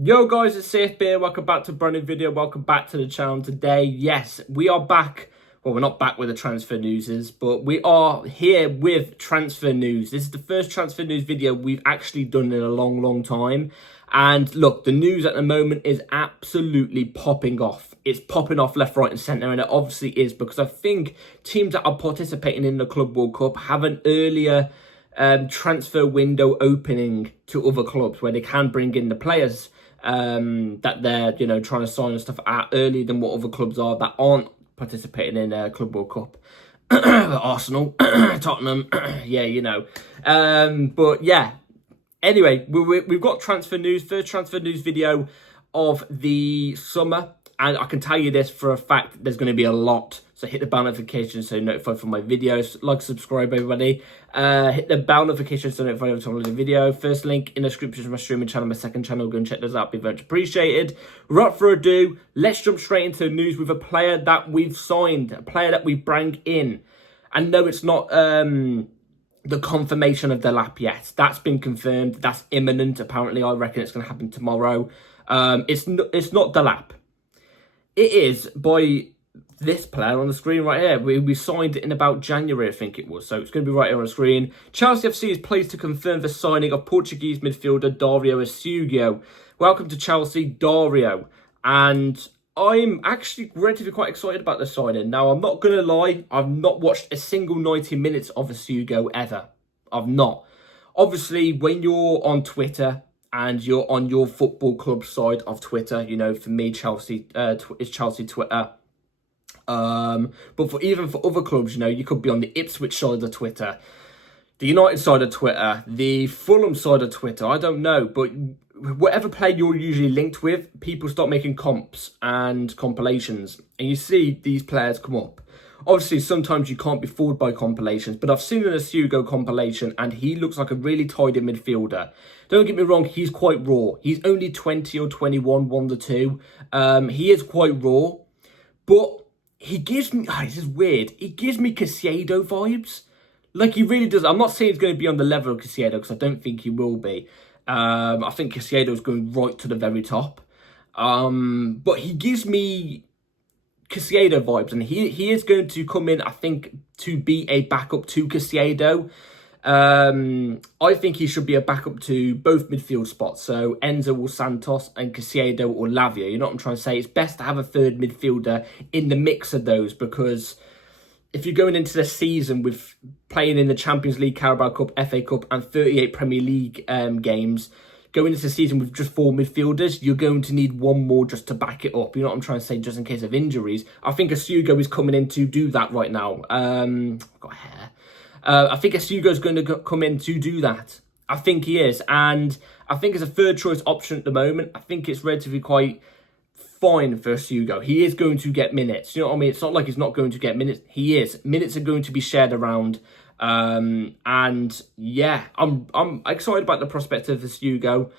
Yo guys, it's Safe Beer. Welcome back to a brand new video. Welcome back to the channel today. Yes, we are back. Well, we're not back with the transfer news, but we are here with transfer news. This is the first transfer news video we've actually done in a long time. And look, the news at the moment is absolutely popping off. It's popping off left, right and centre, and it obviously is because I think teams that are participating in the Club World Cup have an earlier transfer window opening to other clubs where they can bring in the players that they're trying to sign and stuff out earlier than what other clubs are that aren't participating in Club World Cup. Arsenal, Tottenham, yeah, but yeah. Anyway, we've got transfer news, first transfer news video of the summer. And I can tell you this for a fact, there's going to be a lot. So hit the bell notification so you're notified for my videos. Like, subscribe, everybody. Hit the bell notification so you're notified every time I do a video. First link in the description of my streaming channel, my second channel. Go and check those out. Be very much appreciated. Without further ado, let's jump straight into the news with a player that we've signed. A player that we bring in. And no, it's not the confirmation of the lap yet. That's been confirmed. That's imminent. Apparently, I reckon it's going to happen tomorrow. It's not the lap. It is by this player on the screen right here. We signed it in about January, I think it was. So it's going to be right here on the screen. Chelsea FC is pleased to confirm the signing of Portuguese midfielder Dario Assugio. Welcome to Chelsea, Dario. And I'm actually relatively quite excited about the signing. Now, I'm not going to lie. I've not watched a single 90 minutes of Assugio ever. I've not. Obviously, when you're on Twitter and you're on your football club side of Twitter, for me, Chelsea is Chelsea Twitter. But even for other clubs, you could be on the Ipswich side of Twitter, the United side of Twitter, the Fulham side of Twitter. I don't know, but whatever player you're usually linked with, people start making comps and compilations, and you see these players come up. Obviously, sometimes you can't be fooled by compilations, but I've seen an Assugio compilation, and he looks like a really tidy midfielder. Don't get me wrong, he's quite raw. He's only 20 or 21, 1 to 2. He is quite raw, but he gives me, this is weird, he gives me Caicedo vibes. Like, he really does. I'm not saying he's going to be on the level of Caicedo, because I don't think he will be. I think Caicedo's going right to the very top. But he gives me Caicedo vibes, and he is going to come in, I think, to be a backup to Caicedo. I think he should be a backup to both midfield spots, so Enzo or Santos and Caicedo or Lavia. You know what I'm trying to say? It's best to have a third midfielder in the mix of those, because if you're going into the season with playing in the Champions League, Carabao Cup, FA Cup and 38 Premier League games, going into the season with just 4 midfielders, you're going to need one more just to back it up. You know what I'm trying to say? Just in case of injuries. I think Assugio is coming in to do that right now. I've got hair. I think Assugio is going to come in to do that. I think he is. And I think as a third choice option at the moment, I think it's relatively quite fine for Assugio. He is going to get minutes. You know what I mean? It's not like he's not going to get minutes. He is. Minutes are going to be shared around. And yeah, I'm excited about the prospect of Assugio,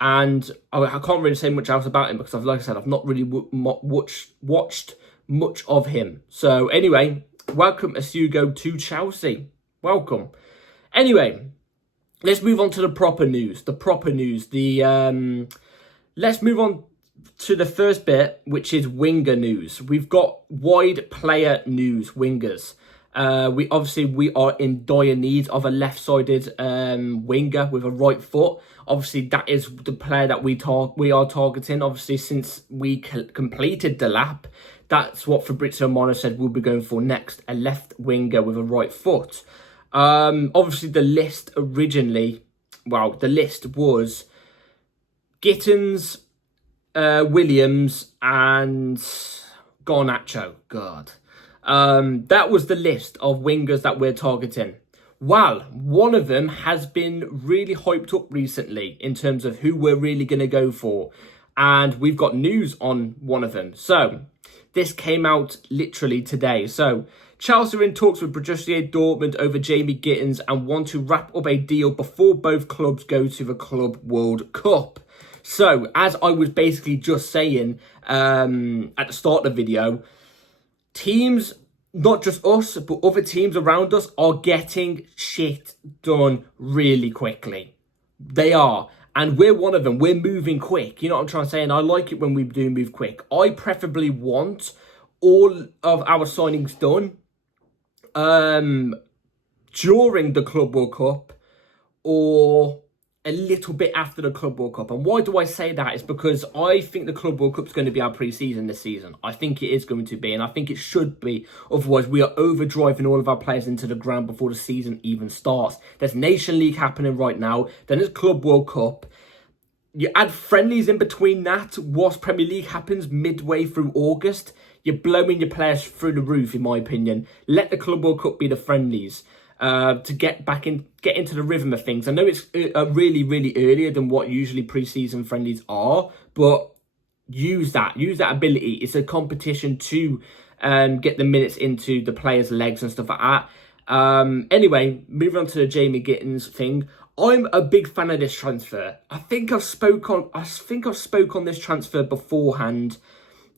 and I can't really say much else about him because like I said, I've not really watched much of him. So anyway, welcome Assugio to Chelsea. Welcome. Anyway, let's move on to the proper news. Let's move on to the first bit, which is winger news. We've got wide player news, wingers. We are in dire need of a left-sided winger with a right foot. Obviously, that is the player that we are targeting. Obviously, since we completed the lap, that's what Fabrizio Romano said we'll be going for next, a left winger with a right foot. Obviously, the list originally, the list was Gittens, Williams, and Garnacho. God. That was the list of wingers that we're targeting. Well, one of them has been really hyped up recently in terms of who we're really going to go for. And we've got news on one of them. So, this came out literally today. So, Chelsea are in talks with Borussia Dortmund over Jamie Gittens and want to wrap up a deal before both clubs go to the Club World Cup. So, as I was basically just saying at the start of the video, teams, not just us, but other teams around us are getting shit done really quickly. They are. And we're one of them. We're moving quick. You know what I'm trying to say? And I like it when we do move quick. I preferably want all of our signings done during the Club World Cup or a little bit after the Club World Cup. And why do I say that? It's because I think the Club World Cup is going to be our pre-season this season. I think it is going to be, and I think it should be. Otherwise, we are overdriving all of our players into the ground before the season even starts. There's Nation League happening right now. Then there's Club World Cup. You add friendlies in between that whilst Premier League happens midway through August. You're blowing your players through the roof, in my opinion. Let the Club World Cup be the friendlies. To get into the rhythm of things. I know it's really, really earlier than what usually pre-season friendlies are, but use that ability. It's a competition to get the minutes into the players' legs and stuff like that. Anyway, moving on to the Jamie Gittens thing. I'm a big fan of this transfer. I think I've spoke on this transfer beforehand.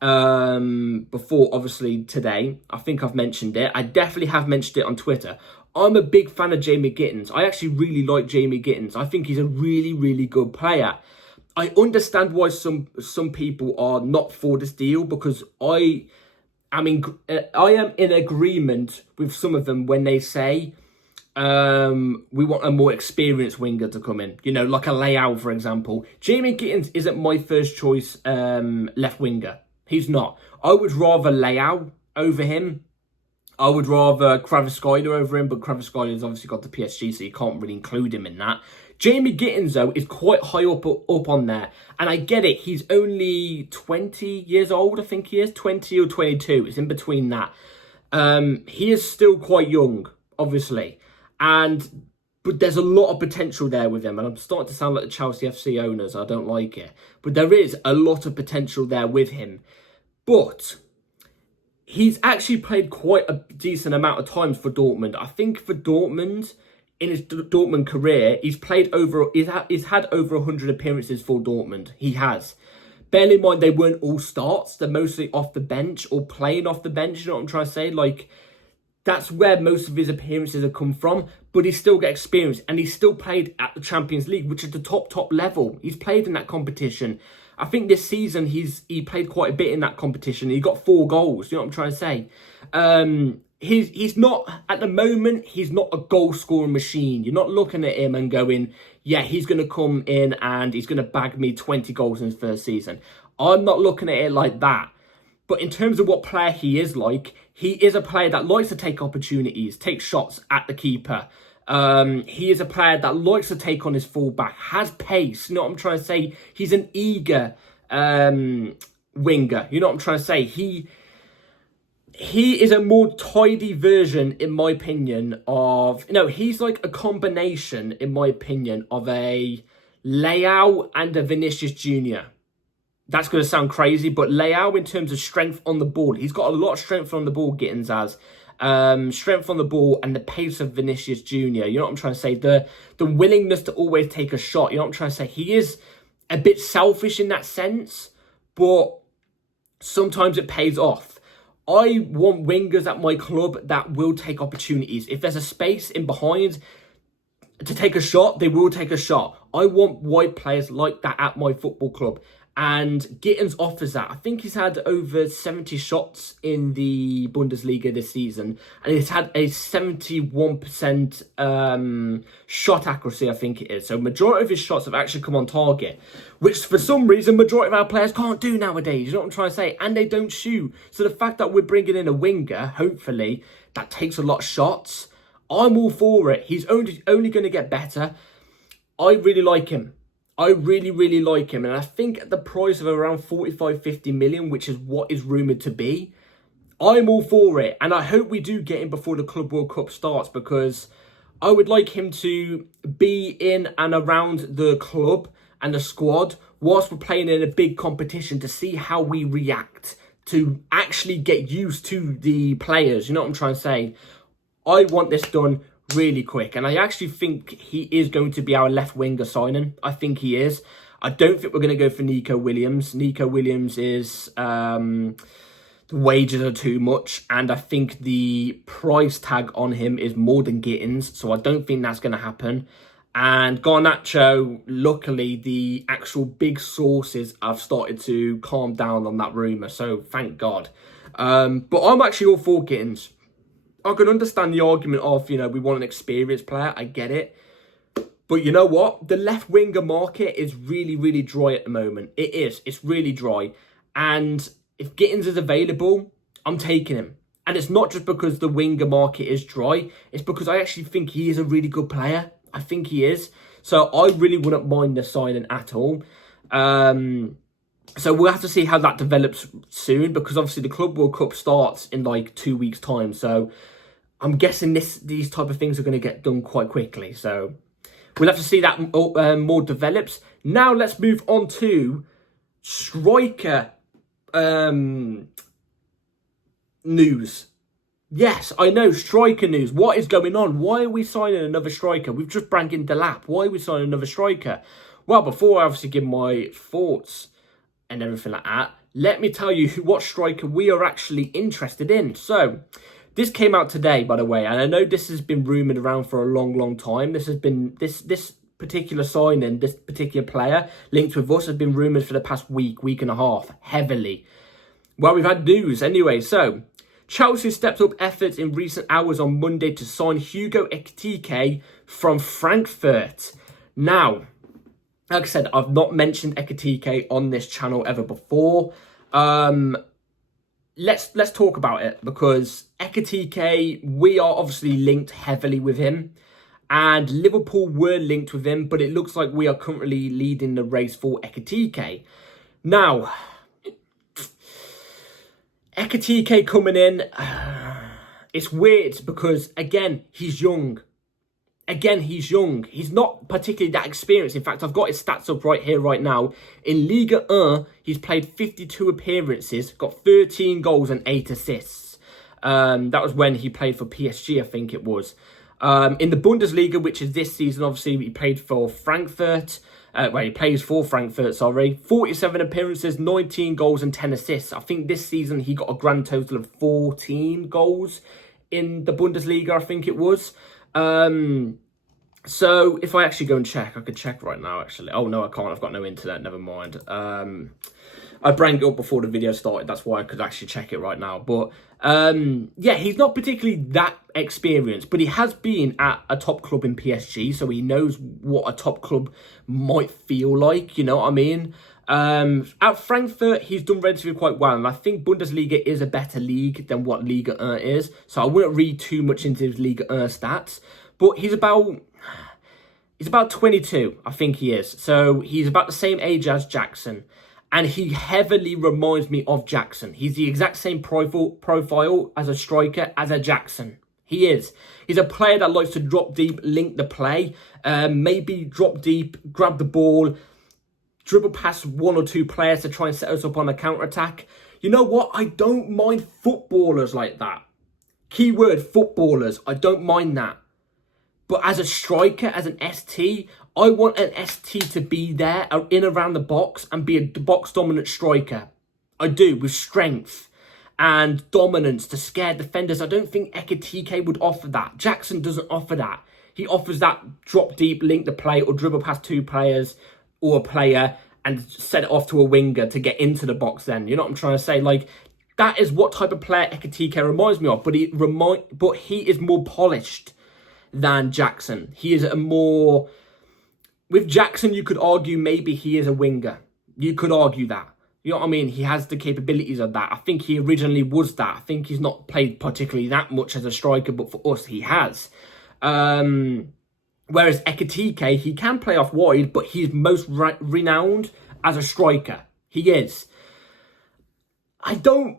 Before obviously today. I think I've mentioned it. I definitely have mentioned it on Twitter. I'm a big fan of Jamie Gittens. I actually really like Jamie Gittens. I think he's a really, really good player. I understand why some people are not for this deal, because I am in agreement with some of them when they say we want a more experienced winger to come in. You know, like a Leao, for example. Jamie Gittens isn't my first choice left winger. He's not. I would rather Leao over him. I would rather Kvaratskhelia over him, but Kvaratskhelia obviously got the PSG, so you can't really include him in that. Jamie Gittens, though, is quite high up on there. And I get it. He's only 20 years old, I think he is. 20 or 22. It's in between that. He is still quite young, obviously. But there's a lot of potential there with him. And I'm starting to sound like the Chelsea FC owners. I don't like it. But there is a lot of potential there with him. But he's actually played quite a decent amount of times for Dortmund. I think for Dortmund, in his Dortmund career, he's had over 100 appearances for Dortmund. He has. Bear in mind, they weren't all starts. They're mostly off the bench or playing off the bench. You know what I'm trying to say? Like, that's where most of his appearances have come from. But he's still got experience. And he's still played at the Champions League, which is the top level. He's played in that competition. I think this season he played quite a bit in that competition. He got 4 goals. You know what I'm trying to say? He's not, at the moment, he's not a goal-scoring machine. You're not looking at him and going, yeah, he's going to come in and he's going to bag me 20 goals in his first season. I'm not looking at it like that. But in terms of what player he is like, he is a player that likes to take opportunities, take shots at the keeper. He is a player that likes to take on his fullback, has pace. You know what I'm trying to say? He's an eager winger. You know what I'm trying to say? He is a more tidy version, in my opinion, of... he's like a combination, in my opinion, of a Leao and a Vinicius Jr. That's going to sound crazy, but Leao, in terms of strength on the ball, he's got a lot of strength on the ball, Gittens has. Strength on the ball and the pace of Vinicius Jr. You know what I'm trying to say? The willingness to always take a shot. You know what I'm trying to say? He is a bit selfish in that sense, but sometimes it pays off. I want wingers at my club that will take opportunities. If there's a space in behind to take a shot, they will take a shot. I want wide players like that at my football club. And Gittens offers that. I think he's had over 70 shots in the Bundesliga this season. And he's had a 71% shot accuracy, I think it is. So majority of his shots have actually come on target. Which, for some reason, majority of our players can't do nowadays. You know what I'm trying to say? And they don't shoot. So the fact that we're bringing in a winger, hopefully, that takes a lot of shots, I'm all for it. He's only going to get better. I really like him. I really, really like him. And I think at the price of around 45-50 million, which is what is rumoured to be, I'm all for it. And I hope we do get him before the Club World Cup starts, because I would like him to be in and around the club and the squad whilst we're playing in a big competition, to see how we react, to actually get used to the players. You know what I'm trying to say? I want this done really quick, and I actually think he is going to be our left winger signing. I think he is. I don't think we're going to go for Nico Williams. Nico Williams is the wages are too much, and I think the price tag on him is more than Gittens, so I don't think that's going to happen. And Garnacho, luckily, the actual big sources have started to calm down on that rumour. So, thank God. But I'm actually all for Gittens. I can understand the argument of, we want an experienced player. I get it. But you know what? The left winger market is really, really dry at the moment. It is. It's really dry. And if Gittens is available, I'm taking him. And it's not just because the winger market is dry. It's because I actually think he is a really good player. I think he is. So I really wouldn't mind the signing at all. So we'll have to see how that develops soon. Because obviously the Club World Cup starts in like 2 weeks' time. So I'm guessing these type of things are going to get done quite quickly. So we'll have to see that more develops. Now let's move on to striker news. Yes, I know, striker news. What is going on? Why are we signing another striker? We've just brought in Delap. Why are we signing another striker? Well, before I obviously give my thoughts and everything like that, let me tell you what striker we are actually interested in. So, this came out today, by the way, and I know this has been rumoured around for a long, long time. This has been, this particular signing, this particular player linked with us has been rumoured for the past week and a half, heavily. Well, we've had news anyway, so Chelsea stepped up efforts in recent hours on Monday to sign Hugo Ekitike from Frankfurt. Now, like I said, I've not mentioned Ekitike on this channel ever before. Let's talk about it, because Ekitike, we are obviously linked heavily with him. And Liverpool were linked with him, but it looks like we are currently leading the race for Ekitike. Now, Ekitike coming in, it's weird because, again, he's young. He's not particularly that experienced. In fact, I've got his stats up right here, right now. In Liga 1, he's played 52 appearances, got 13 goals and 8 assists. That was when he played for PSG, I think it was. In the Bundesliga, which is this season, obviously, he played for Frankfurt. He plays for Frankfurt, sorry. 47 appearances, 19 goals and 10 assists. I think this season he got a grand total of 14 goals in the Bundesliga, I think it was. So if I actually go and check, I could check right now, actually. Oh, no, I can't. I've got no internet. Never mind. I brought it up before the video started. That's why I could actually check it right now. But, yeah, he's not particularly that experienced, but he has been at a top club in PSG, so he knows what a top club might feel like, you know what I mean? At Frankfurt, he's done relatively quite well, and I think Bundesliga is a better league than what Liga 1 is, so I wouldn't read too much into his Liga 1 stats, but he's about 22, I think he is, so he's about the same age as Jackson. And he heavily reminds me of Jackson. He's the exact same profile as a striker as a Jackson. He is. He's a player that likes to drop deep, link the play. Maybe drop deep, grab the ball, dribble past one or two players to try and set us up on a counter-attack. You know what? I don't mind footballers like that. Keyword, footballers. I don't mind that. But as a striker, as an ST, I want an ST to be there in around the box and be a box dominant striker. I do, with strength and dominance to scare defenders. I don't think Ekitike would offer that. Jackson doesn't offer that. He offers that drop deep, link the play, or dribble past two players or a player and set it off to a winger to get into the box then. You know what I'm trying to say? Like, that is what type of player Ekitike reminds me of. But he is more polished than Jackson. He is a more... With Jackson, you could argue maybe he is a winger. You could argue that. You know what I mean? He has the capabilities of that. I think he originally was that. I think he's not played particularly that much as a striker, but for us, he has. Whereas Ekitike, he can play off wide, but he's most renowned as a striker. He is. I don't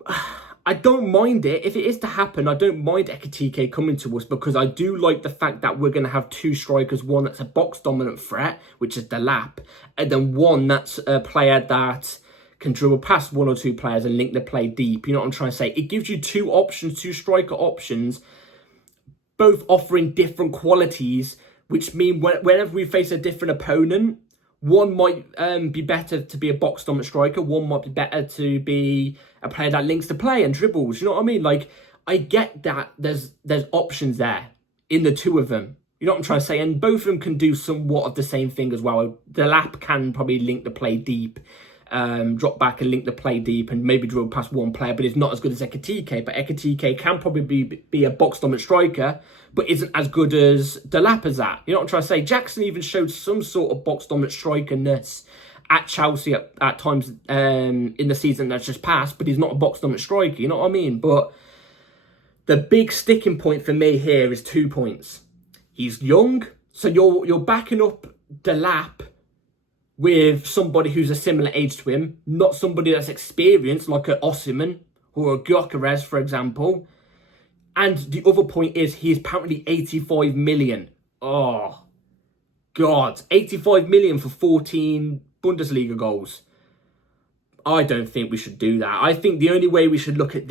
mind it. If it is to happen, I don't mind Ekitike coming to us, because I do like the fact that we're going to have two strikers. One that's a box-dominant threat, which is Delap, and then one that's a player that can dribble past one or two players and link the play deep. You know what I'm trying to say? It gives you two options, two striker options, both offering different qualities, which mean whenever we face a different opponent, one might be better to be a box-dominant striker. One might be better to be a player that links the play and dribbles. You know what I mean? Like, I get that there's options there in the two of them. You know what I'm trying to say? And both of them can do somewhat of the same thing as well. Delap can probably link the play deep, drop back and link the play deep and maybe drill past one player, but it's not as good as Ekitike. But Ekitike can probably be a box-dominant striker, but isn't as good as Delap as that. You know what I'm trying to say? Jackson even showed some sort of box-dominant striker-ness at Chelsea at times in the season that's just passed, but he's not a box-dominant striker, you know what I mean? But the big sticking point for me here is 2 points. He's young, so you're backing up Delap with somebody who's a similar age to him, not somebody that's experienced like a Osimhen or a Gyökeres, for example. And the other point is he's apparently 85 million. Oh, God. 85 million for 14 Bundesliga goals. I don't think we should do that. I think the only way we should look at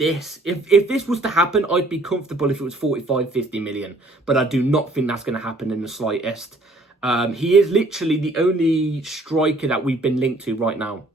if this was to happen, I'd be comfortable if it was 45, 50 million. But I do not think that's going to happen in the slightest. He is literally the only striker that we've been linked to right now.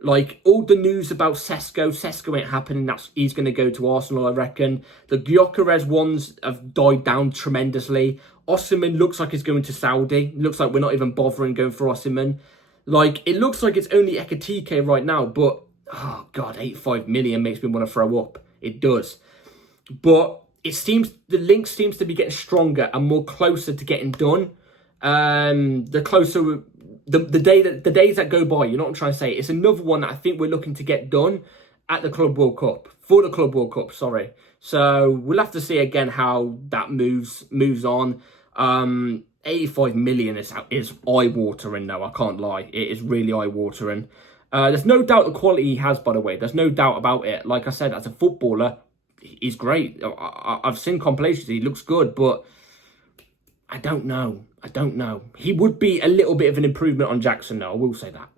Like, all the news about Sesko ain't happening. He's going to go to Arsenal, I reckon. The Gyökeres ones have died down tremendously. Osimhen looks like he's going to Saudi. Looks like we're not even bothering going for Osimhen. Like, it looks like it's only Ekitike right now, but oh, God, 85 million makes me want to throw up. It does. But it seems the link seems to be getting stronger and more closer to getting done. The closer the days that go by, you know what I'm trying to say? It's another one that I think we're looking to get done at the Club World Cup. For the Club World Cup, sorry. So we'll have to see again how that moves on. 85 million is eye-watering though, I can't lie. It is really eye-watering. There's no doubt the quality he has, by the way. There's no doubt about it. Like I said, as a footballer, he's great. I've seen compilations, he looks good, but I don't know. He would be a little bit of an improvement on Jackson, though. I will say that.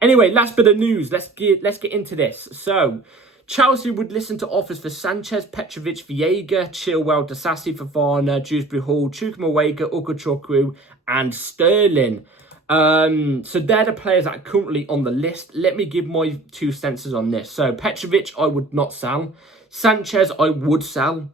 Anyway, last bit of news. Let's get into this. So, Chelsea would listen to offers for Sanchez, Petrovic, Viega, Chilwell, Disasi, Fofana, Dewsbury Hall, Chukwuemeka, Ukachukwu, and Sterling. So they're the players that are currently on the list. Let me give my 2 cents on this. So, Petrovic, I would not sell. Sanchez, I would sell.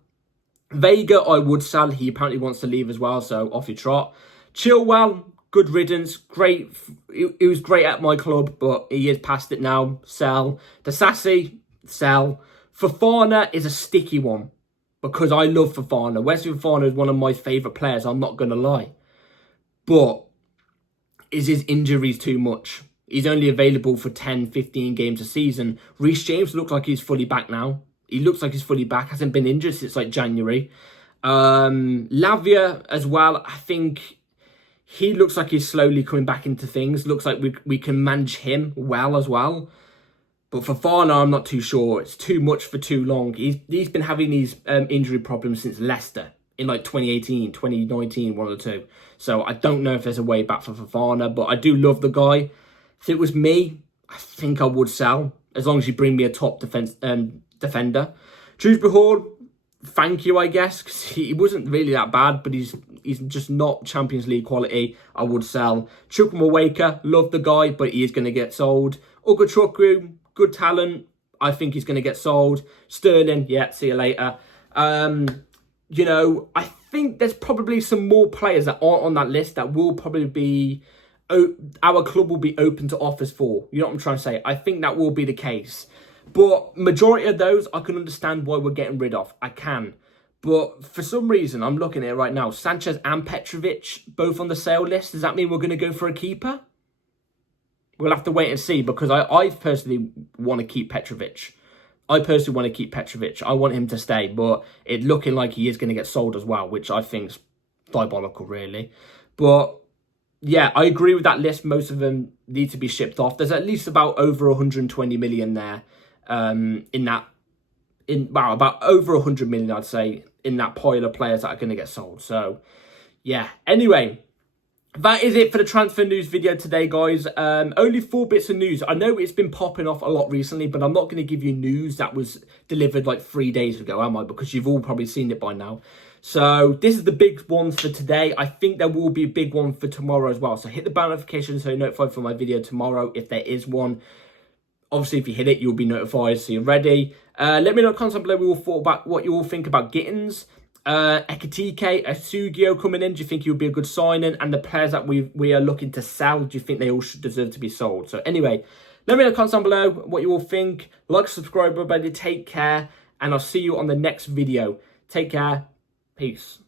Vega, I would sell. He apparently wants to leave as well, so off you trot. Chilwell, good riddance. Great. He was great at my club, but he is past it now. Sell. Disasi, sell. Fofana is a sticky one because I love Fofana. Wesley Fofana is one of my favourite players, I'm not going to lie. But is his injuries too much? He's only available for 10, 15 games a season. Reece James looks like he's fully back now. He looks like he's fully back. Hasn't been injured since like January. Lavia as well. I think he looks like he's slowly coming back into things. Looks like we can manage him well as well. But for Fofana, I'm not too sure. It's too much for too long. He's been having these injury problems since Leicester in like 2018, 2019, one of the two. So I don't know if there's a way back for Fofana, but I do love the guy. If it was me, I think I would sell, as long as you bring me a top defender. Dewsbury Hall, thank you, I guess, because he wasn't really that bad, but he's just not Champions League quality. I would sell. Chukwuemeka, love the guy, but he is going to get sold. Ukachukwu, good talent. I think he's going to get sold. Sterling, yeah, see you later. You know, I think there's probably some more players that aren't on that list that will probably be, our club will be open to offers for. You know what I'm trying to say? I think that will be the case. But majority of those, I can understand why we're getting rid of. I can. But for some reason, I'm looking at it right now. Sanchez and Petrovic, both on the sale list. Does that mean we're going to go for a keeper? We'll have to wait and see, because I personally want to keep Petrovic. I want him to stay, but it's looking like he is going to get sold as well, which I think is diabolical, really. But yeah, I agree with that list. Most of them need to be shipped off. There's at least about over 120 million there. About over 100 million, I'd say, in that pile of players that are going to get sold. So, yeah. Anyway, that is it for the transfer news video today, guys. Only 4 bits of news. I know it's been popping off a lot recently, but I'm not going to give you news that was delivered like 3 days ago, am I? Because you've all probably seen it by now. So, this is the big ones for today. I think there will be a big one for tomorrow as well. So, hit the bell notification so you're notified for my video tomorrow if there is one. Obviously, if you hit it, you'll be notified, so you're ready. Let me know in the comments below what you all think about Gittens. Ekitike, Assugio coming in, do you think he would be a good signing? And the players that we are looking to sell, do you think they all should deserve to be sold? So anyway, let me know in the comments down below what you all think. Like, subscribe, everybody. Take care. And I'll see you on the next video. Take care. Peace.